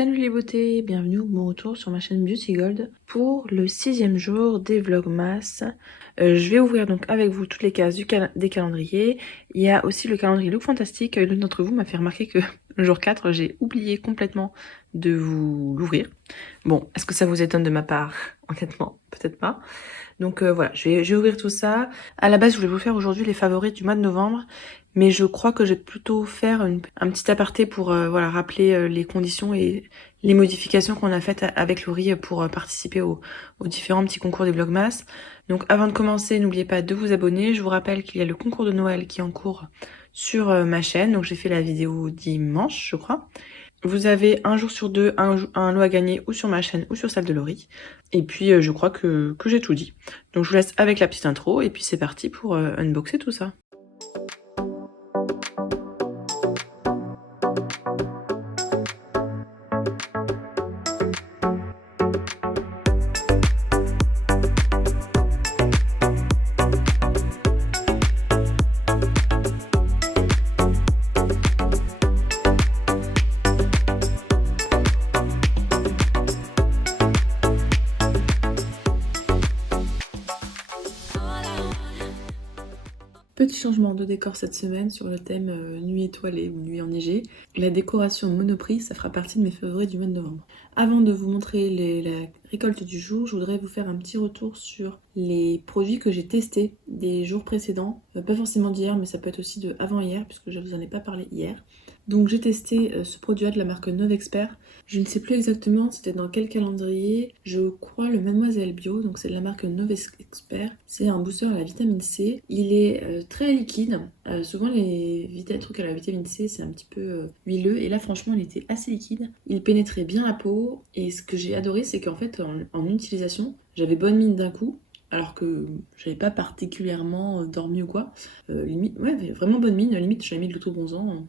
Salut les beautés, bienvenue ou bon retour sur ma chaîne Beauty Gold pour le 6e jour des Vlogmas. Je vais ouvrir donc avec vous toutes les cases des calendriers. Il y a aussi le calendrier Look Fantastique. L'une d'entre vous m'a fait remarquer que le jour 4, j'ai oublié complètement de vous l'ouvrir. Bon, est-ce que ça vous étonne de ma part? Honnêtement, peut-être pas. Donc voilà, je vais ouvrir tout ça. À la base, je voulais vous faire aujourd'hui les favoris du mois de novembre, mais je crois que je vais plutôt faire un petit aparté pour voilà, rappeler les conditions et les modifications qu'on a faites avec Laurie pour participer aux différents petits concours des Vlogmas. Donc avant de commencer, n'oubliez pas de vous abonner. Je vous rappelle qu'il y a le concours de Noël qui est en cours sur ma chaîne. Donc j'ai fait la vidéo dimanche, je crois. Vous avez un jour sur deux un lot à gagner ou sur ma chaîne ou sur celle de Laurie. Et puis je crois que j'ai tout dit. Donc je vous laisse avec la petite intro et puis c'est parti pour unboxer tout ça. Petit changement de décor cette semaine sur le thème nuit étoilée ou nuit enneigée. La décoration Monoprix, ça fera partie de mes favoris du mois de novembre. Avant de vous montrer la récolte du jour, je voudrais vous faire un petit retour sur les produits que j'ai testés des jours précédents. Pas forcément d'hier, mais ça peut être aussi de avant-hier, puisque je ne vous en ai pas parlé hier. Donc j'ai testé ce produit-là de la marque Novexpert. Je ne sais plus exactement c'était dans quel calendrier. Je crois le Mademoiselle Bio, donc c'est de la marque Novexpert. C'est un booster à la vitamine C. Il est très liquide. Souvent les trucs à la vitamine C c'est un petit peu huileux. Et là franchement il était assez liquide. Il pénétrait bien la peau. Et ce que j'ai adoré c'est qu'en fait en utilisation, j'avais bonne mine d'un coup. Alors que j'avais pas particulièrement dormi ou quoi. Limite, ouais, vraiment bonne mine. Limite j'avais mis de l'auto-bronzant.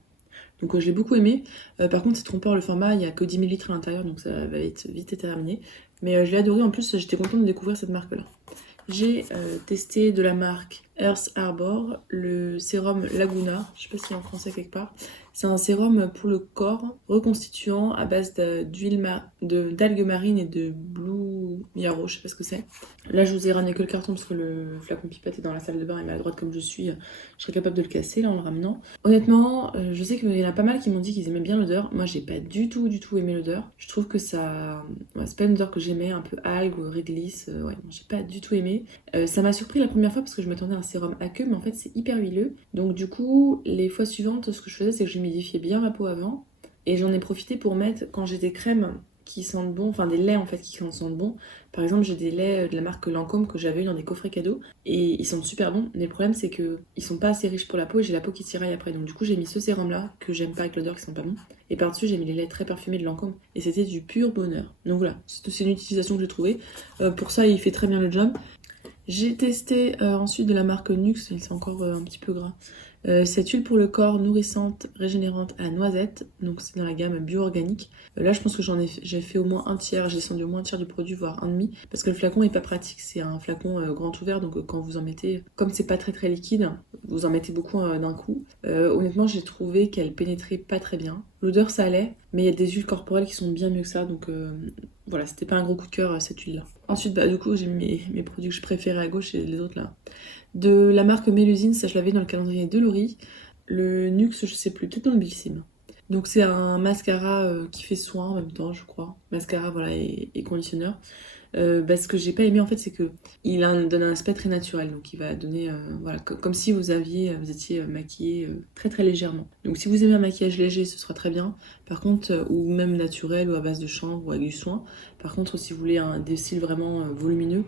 Donc je l'ai beaucoup aimé. Par contre c'est trompeur le format, il n'y a que 10 ml à l'intérieur donc ça va être vite terminé. Mais je l'ai adoré, en plus j'étais contente de découvrir cette marque là. J'ai testé de la marque Earth Harbor le sérum Laguna, je sais pas si en français quelque part. C'est un sérum pour le corps reconstituant à base d'algues marines et de Blue Yarrow, je sais pas ce que c'est. Là je vous ai ramené que le carton parce que le flacon pipette est dans la salle de bain et maladroite comme je suis, je serais capable de le casser là en le ramenant. Honnêtement, je sais qu'il y en a pas mal qui m'ont dit qu'ils aimaient bien l'odeur. Moi j'ai pas du tout aimé l'odeur. Je trouve que ça... Ouais, c'est pas une odeur que j'aimais, un peu algue ou réglisse. Ouais, j'ai pas du tout aimé. Ça m'a surpris la première fois parce que je m'attendais à un sérum aqueux, mais en fait c'est hyper huileux. Donc du coup, les fois suivantes, ce que je faisais c'est que j'humidifiais bien ma peau avant. Et j'en ai profité pour mettre, quand j'ai des crèmes qui sentent bon, enfin des laits en fait qui sentent bon. Par exemple, j'ai des laits de la marque Lancôme que j'avais eu dans des coffrets cadeaux et ils sentent super bons. Mais le problème, c'est que ils sont pas assez riches pour la peau et j'ai la peau qui tiraille après. Donc du coup, j'ai mis ce sérum là que j'aime pas avec l'odeur qui sent pas bon. Et par-dessus, j'ai mis les laits très parfumés de Lancôme et c'était du pur bonheur. Donc voilà, c'est une utilisation que j'ai trouvée. Pour ça, il fait très bien le job. J'ai testé ensuite de la marque Nux, c'est encore un petit peu gras. Cette huile pour le corps nourrissante, régénérante à la noisette, donc c'est dans la gamme bio-organique. Là je pense que j'ai fait au moins un tiers, j'ai descendu au moins un tiers du produit, voire un demi, parce que le flacon est pas pratique, c'est un flacon grand ouvert, donc quand vous en mettez, comme c'est pas très liquide, vous en mettez beaucoup d'un coup. Honnêtement j'ai trouvé qu'elle pénétrait pas très bien. L'odeur ça allait, mais il y a des huiles corporelles qui sont bien mieux que ça, donc voilà, c'était pas un gros coup de cœur cette huile là. Ensuite du coup j'ai mis mes produits que je préférais à gauche et les autres là. De la marque Mélusine, ça je l'avais dans le calendrier de Laurie. Le Nux, je sais plus, peut-être dans le Bellissime. Donc c'est un mascara qui fait soin en même temps, je crois. Mascara, voilà, et conditionneur. Ce que j'ai pas aimé en fait, c'est que donne un aspect très naturel. Donc il va donner, voilà, comme si vous étiez maquillé très légèrement. Donc si vous aimez un maquillage léger, ce sera très bien. Par contre, ou même naturel, ou à base de chanvre, ou avec du soin. Par contre, si vous voulez des cils vraiment volumineux,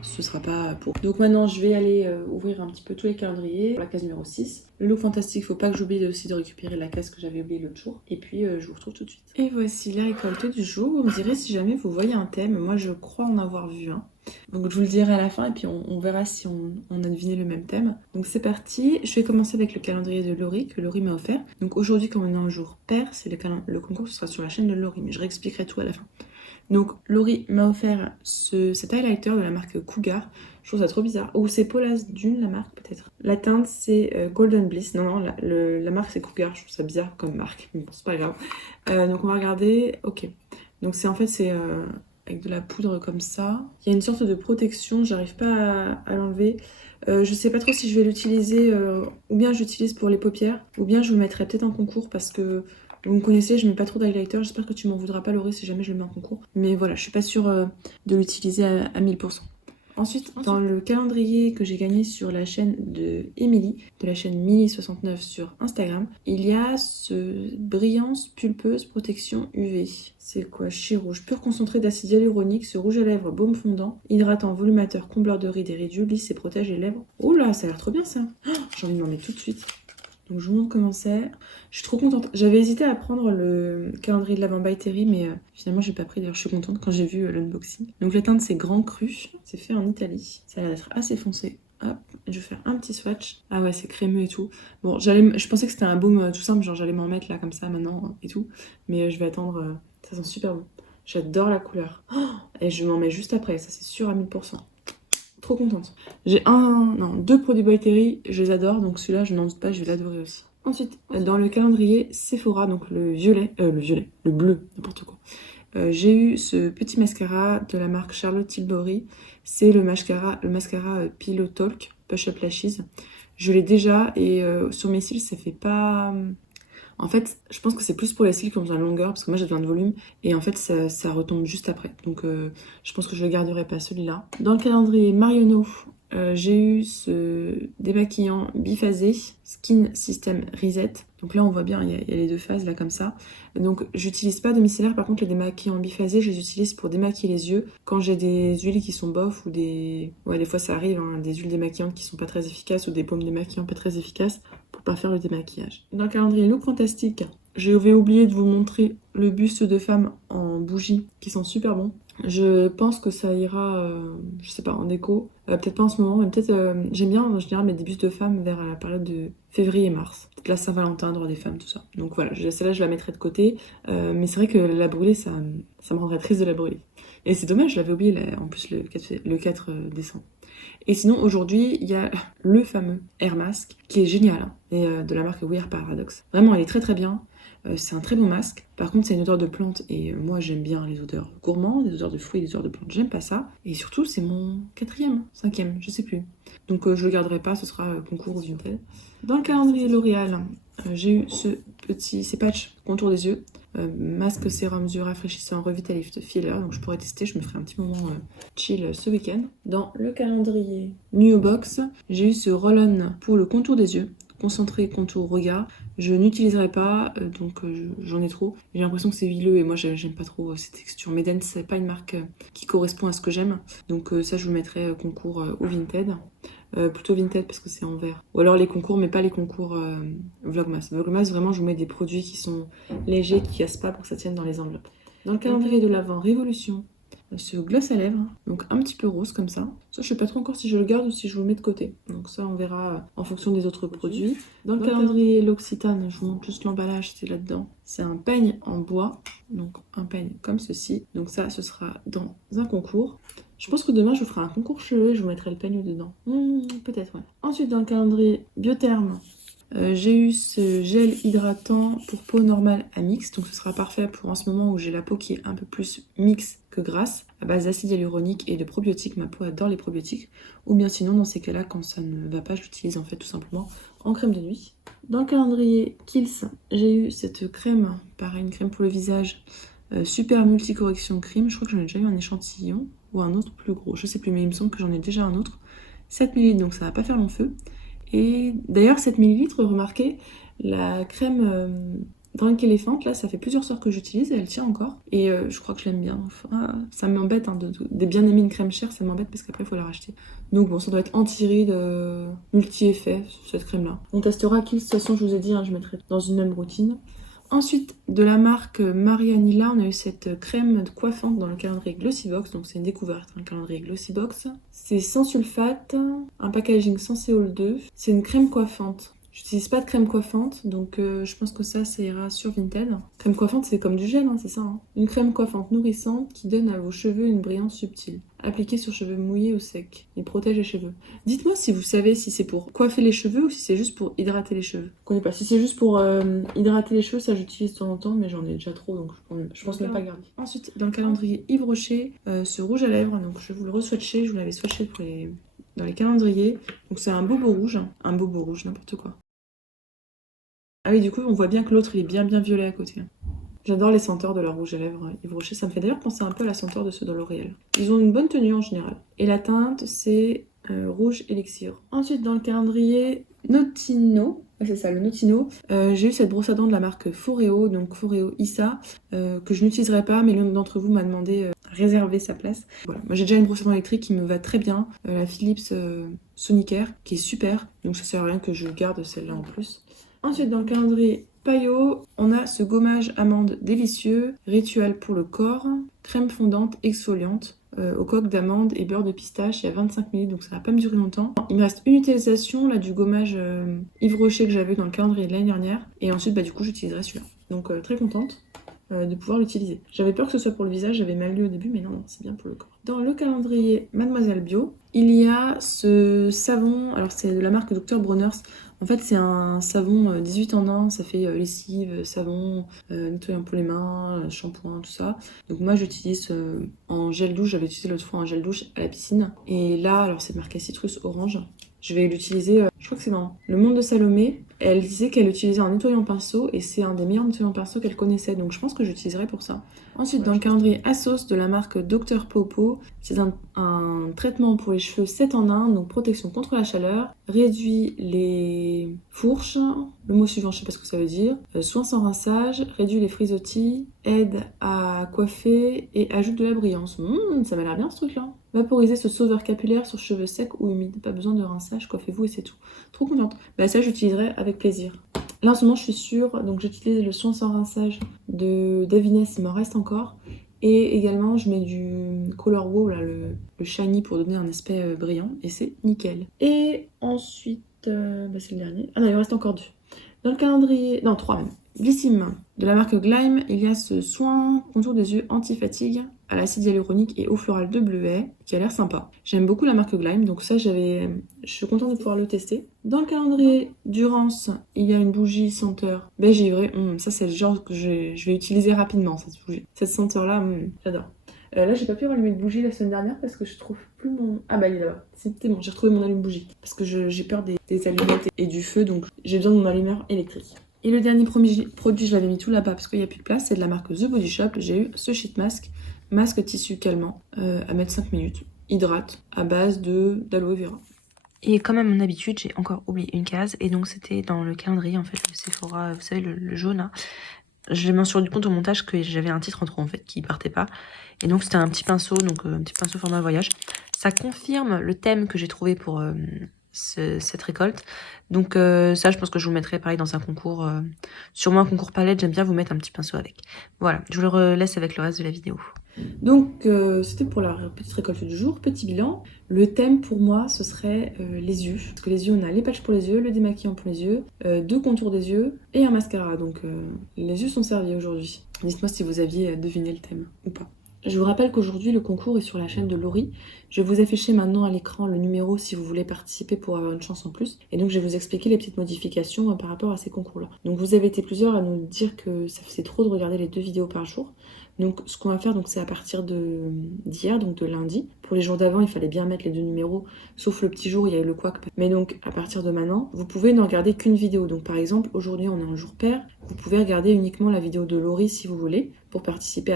ce sera pas pour. Donc maintenant je vais aller ouvrir un petit peu tous les calendriers. La case numéro 6. Le look fantastique, faut pas que j'oublie aussi de récupérer la case que j'avais oubliée l'autre jour. Et puis je vous retrouve tout de suite. Et voici la récolte du jour. Vous me direz si jamais vous voyez un thème. Moi je crois en avoir vu un. Donc je vous le dirai à la fin et puis on verra si on a deviné le même thème. Donc c'est parti. Je vais commencer avec le calendrier de Laurie que Laurie m'a offert. Donc aujourd'hui comme on est en jour pair, c'est le concours ce sera sur la chaîne de Laurie. Mais je réexpliquerai tout à la fin. Donc Laurie m'a offert cet highlighter de la marque Cougar. Je trouve ça trop bizarre. Ou c'est Paula's Dune, la marque peut-être. La teinte c'est Golden Bliss. Non, la marque c'est Cougar. Je trouve ça bizarre comme marque. Mais bon, c'est pas grave. Donc on va regarder. Ok. Donc c'est avec de la poudre comme ça. Il y a une sorte de protection. J'arrive pas à l'enlever. Je sais pas trop si je vais l'utiliser. Ou bien je l'utilise pour les paupières. Ou bien je le mettrai peut-être en concours parce que... Vous me connaissez, je mets pas trop d'highlighter. J'espère que tu m'en voudras pas, Laurie, si jamais je le mets en concours. Mais voilà, je suis pas sûre de l'utiliser à 1000%. Ensuite, dans le calendrier que j'ai gagné sur la chaîne de Emily, de la chaîne Mini69 sur Instagram, il y a ce brillance pulpeuse protection UV. C'est quoi? Chez rouge, pur concentré d'acide hyaluronique, ce rouge à lèvres baume fondant, hydratant, volumateur, combleur de rides et réduit, lisse et protège les lèvres. Oh là, ça a l'air trop bien ça. Oh, j'ai envie de m'en mettre tout de suite. Donc je vous montre comment c'est. Je suis trop contente. J'avais hésité à prendre le calendrier de l'Avent by Terry, mais finalement j'ai pas pris. D'ailleurs je suis contente quand j'ai vu l'unboxing. Donc la teinte c'est Grand Cru. C'est fait en Italie. Ça a l'air d'être assez foncé. Hop, je vais faire un petit swatch. Ah ouais, c'est crémeux et tout. Bon, je pensais que c'était un baume tout simple, genre j'allais m'en mettre là comme ça maintenant et tout. Mais je vais attendre. Ça sent super bon. J'adore la couleur. Oh, et je m'en mets juste après, ça c'est sûr à 1000%. Trop contente. J'ai deux produits By Terry, je les adore, donc celui-là, je n'en doute pas, je vais l'adorer aussi. Ensuite, dans le calendrier Sephora, donc le bleu, n'importe quoi. J'ai eu ce petit mascara de la marque Charlotte Tilbury. C'est le mascara Pillow Talk Push Up Lashes. Je l'ai déjà et sur mes cils, ça fait pas... En fait, je pense que c'est plus pour les cils qui ont besoin de longueur, parce que moi j'ai besoin de volume, et en fait ça retombe juste après. Donc je pense que je ne le garderai pas celui-là. Dans le calendrier Marionneau, j'ai eu ce démaquillant biphasé Skin System Reset. Donc là on voit bien, il y a les deux phases là comme ça. Donc j'utilise pas de micellaire, par contre les démaquillants biphasés je les utilise pour démaquiller les yeux. Quand j'ai des huiles qui sont bof ou des... Ouais, des fois ça arrive, hein, des huiles démaquillantes qui sont pas très efficaces ou des baumes démaquillants pas très efficaces pour pas faire le démaquillage. Dans le calendrier Look Fantastique, j'avais oublié de vous montrer le buste de femme en bougie qui sont super bons. Je pense que ça ira, je sais pas, en déco. Peut-être pas en ce moment, mais peut-être... j'aime bien en général mettre des bustes de femmes vers la période de février et mars. Peut-être la Saint-Valentin, droit des femmes, tout ça. Donc voilà, celle-là je la mettrai de côté. Mais c'est vrai que la brûler, ça me rendrait triste de la brûler. Et c'est dommage, je l'avais oublié en plus le 4 décembre. Et sinon, aujourd'hui, il y a le fameux Air Mask qui est génial, hein, et de la marque We Are Paradox. Vraiment, elle est très très bien. C'est un très bon masque. Par contre, c'est une odeur de plante et moi j'aime bien les odeurs gourmandes, les odeurs de fruits, les odeurs de plantes. J'aime pas ça. Et surtout, c'est mon 4e, 5e, je sais plus. Donc je le garderai pas, ce sera concours ou Vinted. Dans le calendrier L'Oréal, j'ai eu ces patchs contour des yeux. Masque sérum yeux rafraîchissant Revitalift Filler, donc je pourrais tester, je me ferai un petit moment chill ce week-end. Dans le calendrier Nuo Box, j'ai eu ce roll-on pour le contour des yeux, concentré contour regard. Je n'utiliserai pas, donc j'en ai trop. J'ai l'impression que c'est huileux et moi j'aime pas trop ces textures. Meden, c'est pas une marque qui correspond à ce que j'aime, donc ça je vous mettrai concours ou Vinted. Plutôt Vinted parce que c'est en vert. Ou alors les concours, mais pas les concours Vlogmas. Vlogmas, vraiment, je vous mets des produits qui sont légers, qui cassent pas pour que ça tienne dans les enveloppes. Dans le calendrier de l'Avent Révolution, ce gloss à lèvres, donc un petit peu rose comme ça. Ça, je sais pas trop encore si je le garde ou si je vous le mets de côté. Donc ça, on verra en fonction des autres produits. Dans le calendrier L'Occitane, je vous montre juste l'emballage, c'est là-dedans. C'est un peigne en bois, donc un peigne comme ceci. Donc ça, ce sera dans un concours. Je pense que demain, je vous ferai un concours cheveux et je vous mettrai le peigne dedans. Peut-être, ouais. Ensuite, dans le calendrier Biotherme, j'ai eu ce gel hydratant pour peau normale à mix. Donc, ce sera parfait pour en ce moment où j'ai la peau qui est un peu plus mix que grasse, à base d'acide hyaluronique et de probiotiques. Ma peau adore les probiotiques. Ou bien sinon, dans ces cas-là, quand ça ne va pas, je l'utilise en fait tout simplement en crème de nuit. Dans le calendrier Kiehl's, j'ai eu cette crème, pareil, une crème pour le visage, super multicorrection cream. Je crois que j'en ai déjà eu un échantillon ou un autre plus gros, je sais plus, mais il me semble que j'en ai déjà un autre. 7 ml, donc ça va pas faire long feu. Et d'ailleurs, 7 ml, remarquez, la crème Drunk Elephant, là, ça fait plusieurs soirs que j'utilise et elle tient encore. Et je crois que je l'aime bien. Enfin, ça m'embête, hein, de bien aimer une crème chère, ça m'embête parce qu'après, il faut la racheter. Donc bon, ça doit être anti-rides, multi-effet, cette crème-là. On testera Kiehl's, de toute façon, je vous ai dit, hein, je mettrai dans une même routine. Ensuite, de la marque Marianilla, on a eu cette crème coiffante dans le calendrier Glossybox, donc c'est une découverte, le calendrier Glossybox. C'est sans sulfate, un packaging sans CO2, c'est une crème coiffante. J'utilise pas de crème coiffante, donc je pense que ça ira sur Vinted. Crème coiffante, c'est comme du gel, hein, c'est ça. Hein. Une crème coiffante nourrissante qui donne à vos cheveux une brillance subtile. Appliquée sur cheveux mouillés ou secs. Il protège les cheveux. Dites-moi si vous savez si c'est pour coiffer les cheveux ou si c'est juste pour hydrater les cheveux. Je connais pas. Si c'est juste pour hydrater les cheveux, ça j'utilise de temps en temps, mais j'en ai déjà trop, donc je pense même pas garder. Ensuite, dans le calendrier Yves Rocher, ce rouge à lèvres, donc je vais vous le re-swatcher. Je vous l'avais swatché dans les calendriers. Donc c'est un bobo rouge, n'importe quoi. Ah oui, du coup, on voit bien que l'autre, il est bien violet à côté. J'adore les senteurs de leur rouge à lèvres Yves Rocher. Ça me fait d'ailleurs penser un peu à la senteur de ceux de L'Oréal. Ils ont une bonne tenue en général. Et la teinte, c'est rouge élixir. Ensuite, dans le calendrier Notino, c'est ça, le Notino, j'ai eu cette brosse à dents de la marque Foreo, donc Foreo Issa, que je n'utiliserai pas, mais l'un d'entre vous m'a demandé réserver sa place. Voilà, moi j'ai déjà une brosse à dents électrique qui me va très bien, la Philips Sonicare, qui est super, donc ça sert à rien que je garde celle-là en plus. Ensuite, dans le calendrier Payot, on a ce gommage amande délicieux, rituel pour le corps, crème fondante exfoliante, au coque d'amande et beurre de pistache. Il y a 25 ml, donc ça va pas me durer longtemps. Il me reste une utilisation là du gommage Yves Rocher que j'avais dans le calendrier de l'année dernière. Et ensuite, du coup, j'utiliserai celui-là. Donc très contente de pouvoir l'utiliser. J'avais peur que ce soit pour le visage, j'avais mal lu au début, mais non, c'est bien pour le corps. Dans le calendrier Mademoiselle Bio, il y a ce savon, alors c'est de la marque Dr. Bronner's. En fait, c'est un savon 18 en 1, ça fait lessive, savon, nettoyant pour les mains, shampoing, tout ça. Donc moi, j'utilise en gel douche, j'avais utilisé l'autre fois un gel douche à la piscine. Et là, alors c'est marqué citrus orange. Je vais l'utiliser, je crois que c'est dans Le Monde de Salomé. Elle disait qu'elle utilisait un nettoyant pinceau et c'est un des meilleurs nettoyants pinceau qu'elle connaissait, donc je pense que j'utiliserai pour ça. Ensuite, dans le calendrier Asos de la marque Dr. Popo, c'est un traitement pour les cheveux 7 en 1, donc protection contre la chaleur, réduit les fourches, le mot suivant je sais pas ce que ça veut dire, soin sans rinçage, réduit les frisottis, aide à coiffer et ajoute de la brillance. Ça m'a l'air bien ce truc-là. Vaporiser ce sauveur capillaire sur cheveux secs ou humides, pas besoin de rinçage, coiffez-vous et c'est tout. Trop contente. Bah ça j'utiliserai avec plaisir. Là en ce moment je suis sûre, donc j'utilise le soin sans rinçage de Davines, il m'en reste encore. Et également je mets du Color Wow, là, le shiny pour donner un aspect brillant et c'est nickel. Et ensuite, c'est le dernier. Ah non il en reste encore 2. Dans le calendrier, non 3 même. Glycine de la marque Glyme, il y a ce soin contour des yeux anti-fatigue à l'acide hyaluronique et eau florale de bleuet qui a l'air sympa. J'aime beaucoup la marque Glyme, donc ça je suis contente de pouvoir le tester. Dans le calendrier Durance, il y a une bougie senteur beige givré. Ça c'est le genre que je vais utiliser rapidement, cette bougie. Cette senteur là, j'adore. Là j'ai pas pu allumer de bougie la semaine dernière parce que je trouve plus mon... Ah bah il est là-bas, c'était bon, j'ai retrouvé mon allume-bougie. Parce que j'ai peur des allumettes et du feu, donc j'ai besoin de mon allumeur électrique. Et le dernier produit, je l'avais mis tout là-bas parce qu'il n'y a plus de place, c'est de la marque The Body Shop. J'ai eu ce sheet mask, masque tissu calmant, à mettre 5 minutes, hydrate, à base d'aloe vera. Et comme à mon habitude, j'ai encore oublié une case, et donc c'était dans le calendrier, en fait, le Sephora, vous savez, le jaune là. Je m'en suis rendu compte au montage que j'avais un titre en trop, en fait, qui partait pas. Et donc c'était un petit pinceau, donc un petit pinceau format voyage. Ça confirme le thème que j'ai trouvé pour cette récolte. Donc ça, je pense que je vous mettrai pareil dans un concours, sûrement un concours palette. J'aime bien vous mettre un petit pinceau avec. Voilà, je vous le laisse avec le reste de la vidéo. Donc c'était pour la petite récolte du jour, petit bilan. Le thème pour moi ce serait les yeux. Parce que les yeux, on a les patchs pour les yeux, le démaquillant pour les yeux, 2 contours des yeux et un mascara. Donc les yeux sont servis aujourd'hui. Dites-moi si vous aviez deviné le thème ou pas. Je vous rappelle qu'aujourd'hui le concours est sur la chaîne de Laurie. Je vais vous afficher maintenant à l'écran le numéro si vous voulez participer pour avoir une chance en plus. Et donc je vais vous expliquer les petites modifications par rapport à ces concours-là. Donc vous avez été plusieurs à nous dire que ça faisait trop de regarder les 2 vidéos par jour. Donc ce qu'on va faire, c'est à partir d'hier, donc de lundi. Pour les jours d'avant, il fallait bien mettre les 2 numéros, sauf le petit jour, il y a eu le couac. Mais donc à partir de maintenant, vous pouvez ne regarder qu'une vidéo. Donc par exemple, aujourd'hui on est un jour pair, vous pouvez regarder uniquement la vidéo de Laurie si vous voulez, pour participer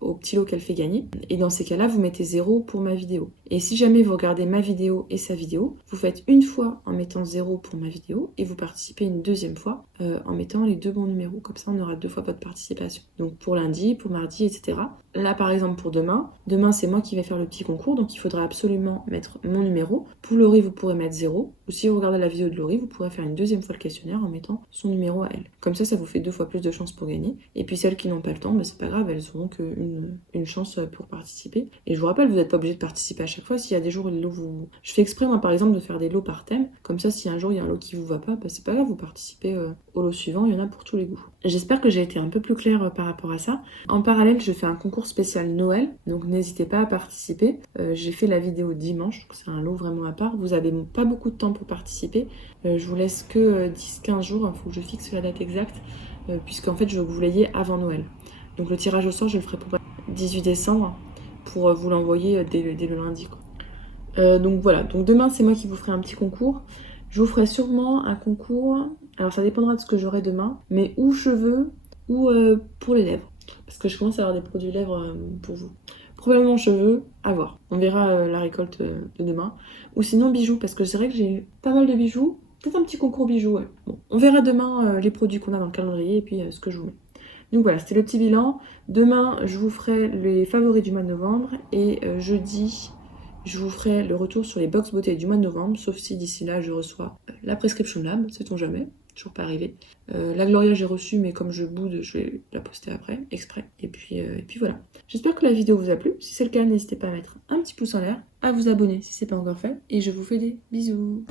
au petit lot qu'elle fait gagner. Et dans ces cas-là, vous mettez 0 pour ma vidéo. Et si jamais vous regardez ma vidéo et sa vidéo, vous faites une fois en mettant 0 pour ma vidéo et vous participez une deuxième fois en mettant les 2 bons numéros. Comme ça, on aura 2 fois votre participation. Donc pour lundi, pour mardi, etc. là par exemple pour demain c'est moi qui vais faire le petit concours, donc il faudra absolument mettre mon numéro. Pour Laurie, vous pourrez mettre 0, ou si vous regardez la vidéo de Laurie, vous pourrez faire une deuxième fois le questionnaire en mettant son numéro à elle. Comme ça vous fait 2 fois plus de chances pour gagner. Et puis celles qui n'ont pas le temps, c'est pas grave, elles auront qu'une chance pour participer. Et je vous rappelle, vous n'êtes pas obligé de participer à chaque fois. S'il y a des jours où les lots vous... Je fais exprès moi par exemple de faire des lots par thème, comme ça si un jour il y a un lot qui vous va pas, c'est pas grave, vous participez au lot suivant, il y en a pour tous les goûts. J'espère que j'ai été un peu plus claire par rapport à ça. En parallèle, je fais un concours spécial Noël, donc n'hésitez pas à participer. J'ai fait la vidéo dimanche, donc c'est un lot vraiment à part. Vous avez pas beaucoup de temps pour participer. Je vous laisse que 10-15 jours, il faut que je fixe la date exacte, puisqu'en fait je veux que vous l'ayez avant Noël. Donc le tirage au sort, je le ferai pour 18 décembre, pour vous l'envoyer dès le lundi, quoi. Donc voilà, donc demain c'est moi qui vous ferai un petit concours. Je vous ferai sûrement un concours, alors ça dépendra de ce que j'aurai demain, mais ou cheveux ou pour les lèvres. Parce que je commence à avoir des produits lèvres pour vous. Probablement cheveux, à voir. On verra la récolte de demain. Ou sinon bijoux, parce que c'est vrai que j'ai pas mal de bijoux. Peut-être un petit concours bijoux, ouais. Bon, on verra demain les produits qu'on a dans le calendrier et puis ce que je vous mets. Donc voilà, c'était le petit bilan. Demain, je vous ferai les favoris du mois de novembre. Et jeudi, je vous ferai le retour sur les box beauté du mois de novembre. Sauf si d'ici là, je reçois la prescription lab, sait-on jamais. Toujours pas arrivé. La Gloria, j'ai reçu, mais comme je boude, je vais la poster après, exprès. Et puis voilà. J'espère que la vidéo vous a plu. Si c'est le cas, n'hésitez pas à mettre un petit pouce en l'air, à vous abonner si c'est pas encore fait. Et je vous fais des bisous.